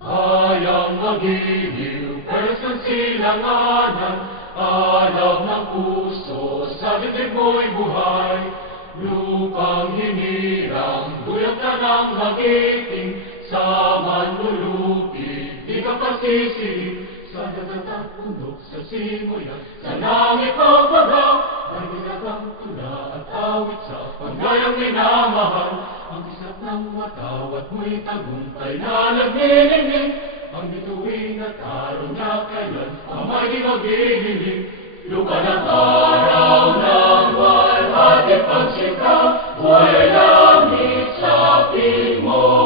Hayang magiliw, persang silanganan, alam ng puso, sa dibdib mo'y buhay. Lupang hinirang, duyot ka ng magiting, sa manlulupi, di ka pasisilig. Sa dagat at bundok, sa simoyan, sa langit pagbaga, ay nilagang tula at awit sa panggayang minamahal. Ang kisap ng matawat mo'y tagumpay na naglilingling, ang bituin at araw na kailan ang may di maghihiling. Lupa ng araw ng walhati pagsikap, buhay langit sa ping mo.